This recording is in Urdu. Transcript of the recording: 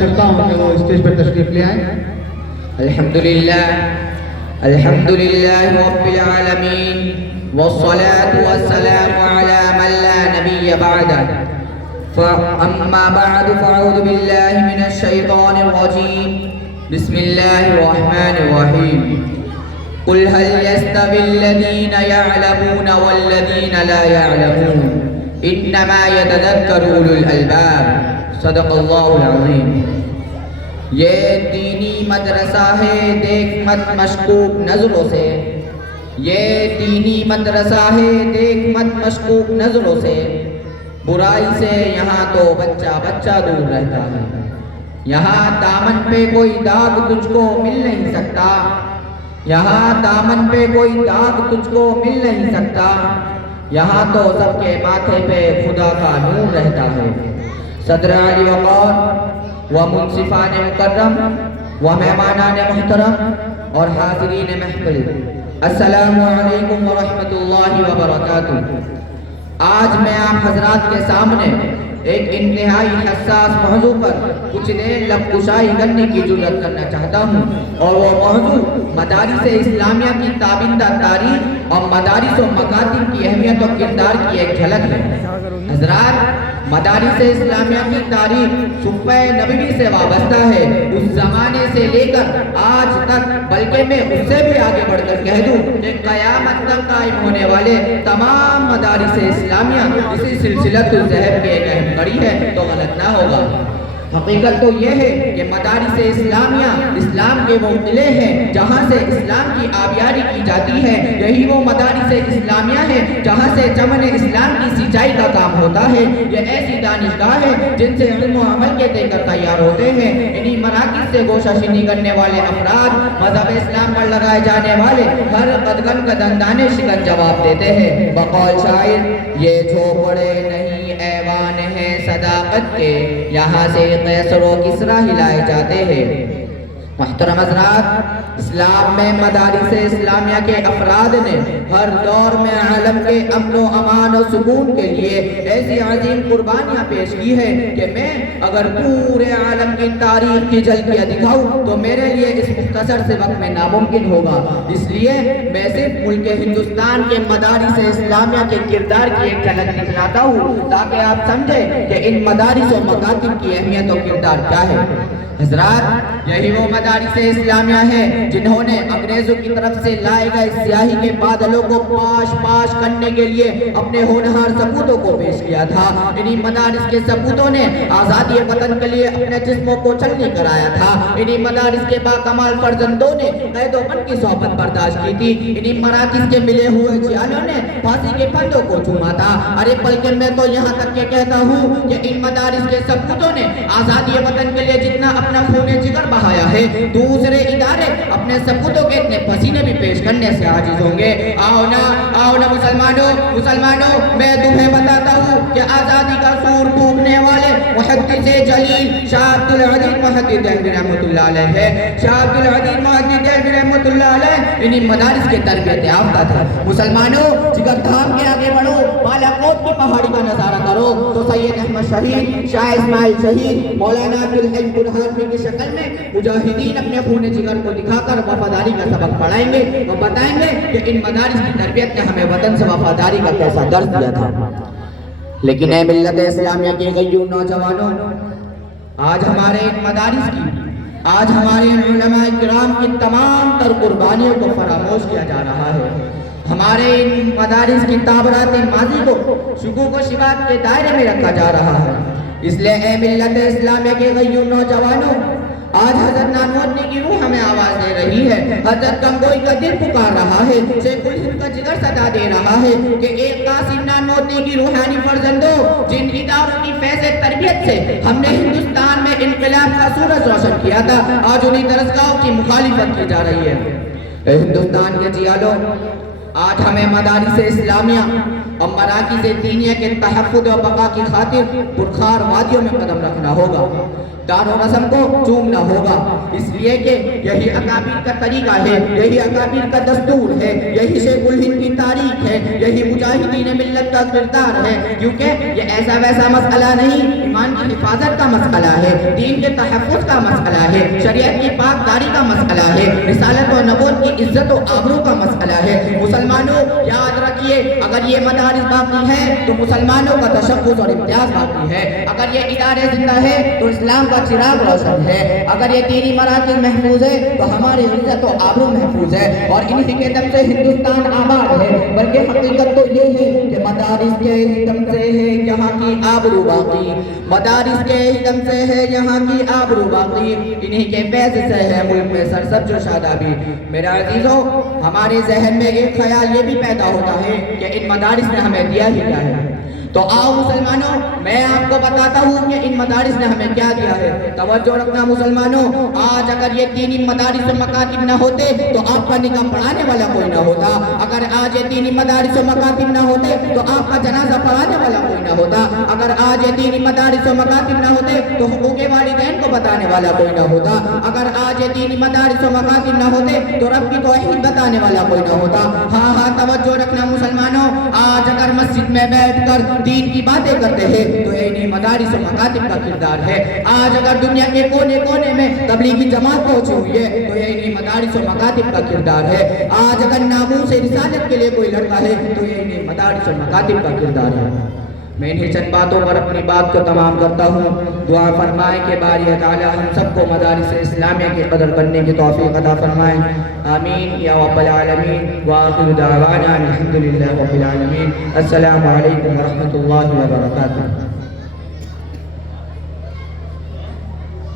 کرتا ہوں کہ وہ اسٹیج پر تشریف لے آئیں. الحمدللہ رب العالمین والصلاة والسلام على من لا نبی بعدہ. اما بعد فاعوذ باللہ من الشیطان الرجیم. بسم اللہ الرحمن الرحیم. قل هل يستوي الذين يعلمون والذين لا يعلمون انما يتذكر اولو الالباب. صدق اللہ العظیم. یہ دینی مدرسہ ہے دیکھ مت مشکوک نظروں سے. یہ دینی مدرسہ ہے دیکھ مت مشکوک نظروں سے. برائی سے یہاں تو بچہ بچہ دور رہتا ہے. یہاں دامن پہ کوئی داغ تجھ کو مل نہیں سکتا. یہاں دامن پہ کوئی داغ تجھ کو مل نہیں سکتا. یہاں تو سب کے ماتھے پہ خدا کا نور رہتا ہے. صدر علی وقار و منصفان مکرم و مہمانان محترم اور حاضرین محفل، السلام علیکم ورحمۃ اللہ وبرکاتہ. آج میں آپ حضرات کے سامنے ایک انتہائی حساس موضوع پر کچھ دیر لب کشائی کرنے کی جرات کرنا چاہتا ہوں، اور وہ موضوع مدارس اسلامیہ کی تابندہ تاریخ اور مدارس و مکاتب کی اہمیت و کردار کی ایک جھلک ہے. حضرات، مدارس اسلامیہ کی تاریخ صفحہ نبوی سے وابستہ ہے، اس زمانے سے لے کر آج تک، بلکہ میں اس سے بھی آگے بڑھ کر کہہ دوں کہ قیامت تک قائم ہونے والے تمام مدارس اسلامیہ اسی سلسلۃ الذہب کی ایک اہم کڑی ہے، تو غلط نہ ہوگا. حقیقت تو یہ ہے کہ مدارس اسلامیہ اسلام کے وہ قلعے ہیں جہاں سے اسلام کی آبیاری کی جاتی ہے. یہی وہ مدارس اسلامیہ ہیں جہاں سے چمن اسلام کی سینچائی کا کام ہوتا ہے. یہ ایسی دانشگاہ ہے جن سے علم و عمل کے دیگر تیار ہوتے ہیں. انہی مراکز سے گوشہ شنی کرنے والے افراد مذہب اسلام پر لگائے جانے والے ہر قدغن کا دندانے شکن جواب دیتے ہیں. بقول شاعر، یہ جھوپڑے نہیں ایوان ہیں صداقت کے، یہاں سے قیصر و کسریٰ ہلائے جاتے ہیں. محترم حضرات، اسلام میں مدارس اسلامیہ کے افراد نے ہر دور میں عالم کے امن و امان و سکون کے لیے ایسی عظیم قربانیاں پیش کی ہیں کہ میں اگر پورے عالم کی تاریخ کی جھلکیاں دکھاؤں تو میرے لیے اس مختصر سے وقت میں ناممکن ہوگا. اس لیے میں صرف ملک ہندوستان کے مدارس اسلامیہ کے کردار کی ایک جھلک دکھلاتا ہوں تاکہ آپ سمجھیں کہ ان مدارس و مکاتب کی اہمیت و کردار کیا ہے. حضرات، یہی وہ مدارس اسلامیہ ہیں جنہوں نے انگریزوں کی طرف سے لائے گئے سیاہی کے بادلوں کو پاش پاش کرنے کے لیے اپنے ہونہار سپوتوں کو پیش کیا تھا. انہی مدارس کے سپوتوں نے آزادی وطن کے لیے اپنے جسموں کو چلنی کرایا تھا. انہی مدارس کے باکمال فرزندوں نے قید و بند کی صحبت برداشت کی تھی. انہی مراکز کے ملے ہوئے جیالوں نے پھانسی کے پھندوں کو چوما تھا. ارے بلکہ میں تو یہاں تک کہ کہتا ہوں کہ ان مدارس کے سپوتوں نے آزادی وطن کے لیے جتنا اپنا خون جگر بہایا ہے، دوسرے ادارے اپنے سپوتوں کے اتنے پسینے بھی پیش کرنے سے عاجز ہوں گے. آؤ نا مسلمانوں، میں تمہیں بتاتا ہوں کہ آزادی کا سور پھونکنے والے محدث جلیل شاہ عبدالعزیز محدث دہلوی رحمۃ اللہ علیہ ہے. شاہ عبدالعزیز محدث دہلوی رحمۃ اللہ علیہ انہی مدارس کی تربیت یافتہ تھا. مسلمانوں، جگر تھام کے آگے بڑھو، بالاکوٹ کی پہاڑی کا نظارہ کرو تو سید احمد شہید، شاہ اسماعیل شہید، مولانا عبدالحلیم برہانوی کی شکل میں مجاہدین اپنے خون جگر کو دکھا کر وفاداری کا سبق پڑھائیں گے اور بتائیں گے کہ ان مدارس کی تربیت نے ہمیں وطن سے وفاداری کا کیسا درس دیا تھا. لیکن اے ملت اسلامیہ کے غیور نوجوانوں، آج ہمارے ان مدارس کی، آج ہمارے علماء کرام کی تمام تر قربانیوں کو فراموش کیا جا رہا ہے. ہمارے ان مدارس کی تعبرات ماضی کو شکوک و شبہات کے دائرے میں رکھا جا رہا ہے. اس لیے اے ملت اسلامیہ کے غیور نوجوانوں، آج حضرت نانوتنی کی روح ہمیں آواز دے رہی ہے، حضرت گنگوئی کا دل پکار رہا ہے، شیخ الہند کا جگر صدا دے رہا ہے کہ ایک قاسم نانوتنی کی روحانی فرزندوں، جن اداروں کی فیض تربیت سے ہم نے ہندوستان میں انقلاب کا سورج روشن کیا تھا، آج انہی درسگاہوں کی مخالفت کی جا رہی ہے. اے ہندوستان کے جیالوں، آج ہمیں مدارس اسلامیہ اور مراکز دینیہ کے تحفظ و بقا کی خاطر پرخار وادیوں میں قدم رکھنا ہوگا، دار و رسم کو چومنا ہوگا، اس لیے کہ یہی اکابر کا طریقہ ہے، یہی اکابر کا دستور ہے، یہی شیخ الہند کی تاریخ ہے، یہی مجاہدین ملت کا کردار ہے، کیونکہ یہ ایسا ویسا مسئلہ نہیں، ایمان کی حفاظت کا مسئلہ ہے، دین کے تحفظ کا مسئلہ ہے، شریعت کی پاک داری کا مسئلہ ہے، رسالت و نبوت کی عزت و آبرو کا مسئلہ ہے۔ مسلمانوں یاد رکھیے، اگر یہ مدارس باقی ہے تو مسلمانوں کا تشخص اور امتیاز باقی ہے، اگر یہ ادارے زندہ ہے تو اسلام کا چراغ روشن ہے، اگر یہ دینی مراکز محفوظ ہے تو ہماری عزت و آبرو محفوظ ہے، اور انہی کے دم سے ہندوستان آباد ہے۔ بلکہ حقیقت تو یہ ہے کہ مدارس کے ہی دم سے ہے یہاں کی آبرو باقی، مدارس کے ہی دم سے ہے یہاں کی آبرو باقی، انہی کے فیض سے ہے ملک میں سرسبز و شادابی۔ میرا عزیزو، ہمارے ذہن میں ایک خیال یہ بھی پیدا ہوتا ہے کہ ان مدارس نے ہمیں دیا ہی کیا ہے، تو آؤ مسلمانوں، میں آپ کو بتاتا ہوں کہ ان مدارس نے ہمیں کیا دیا ہے۔ توجہ رکھنا مسلمانوں، آج اگر یہ دینی مدارس و مکاتب نہ ہوتے تو آپ کا نکاح پڑھانے والا کوئی نہ ہوتا، اگر آج یہ دینی مدارس و مکاتب نہ ہوتے تو آپ کا جنازہ پڑھانے والا کوئی نہ ہوتا، اگر آج یہ دینی مدارس و مکاتب نہ ہوتے تو حقوق والدین کو بتانے والا کوئی نہ ہوتا، اگر آج یہ دینی مدارس و مکاتب نہ ہوتے تو رب کی توحید بتانے والا کوئی نہ ہوتا۔ ہاں ہاں، توجہ رکھنا مسلمانوں، آج اگر مسجد میں بیٹھ کر دین کی باتیں کرتے ہیں تو یہ انہیں مدارس و مکاتب کا کردار ہے۔ آج اگر دنیا کے کونے کونے میں تبلیغی جماعت پہنچی ہوئی ہے تو یہ انہیں مدارس و مکاتب کا کردار ہے۔ آج اگر ناموس رسالت کے لیے کوئی لڑتا ہے تو یہ انہیں مدارس و مکاتب کا کردار ہے۔ میں انہیں چند باتوں پر اپنی بات کو تمام کرتا ہوں۔ دعا فرمائیں کہ باری تعالی ہم سب کو مدارس اسلامیہ کی قدر کرنے کی توفیق عطا فرمائیں، آمین یا رب العالمین۔ وآخر دعوانا الحمدللہ رب العالمین۔ السلام علیکم ورحمۃ اللہ وبرکاتہ۔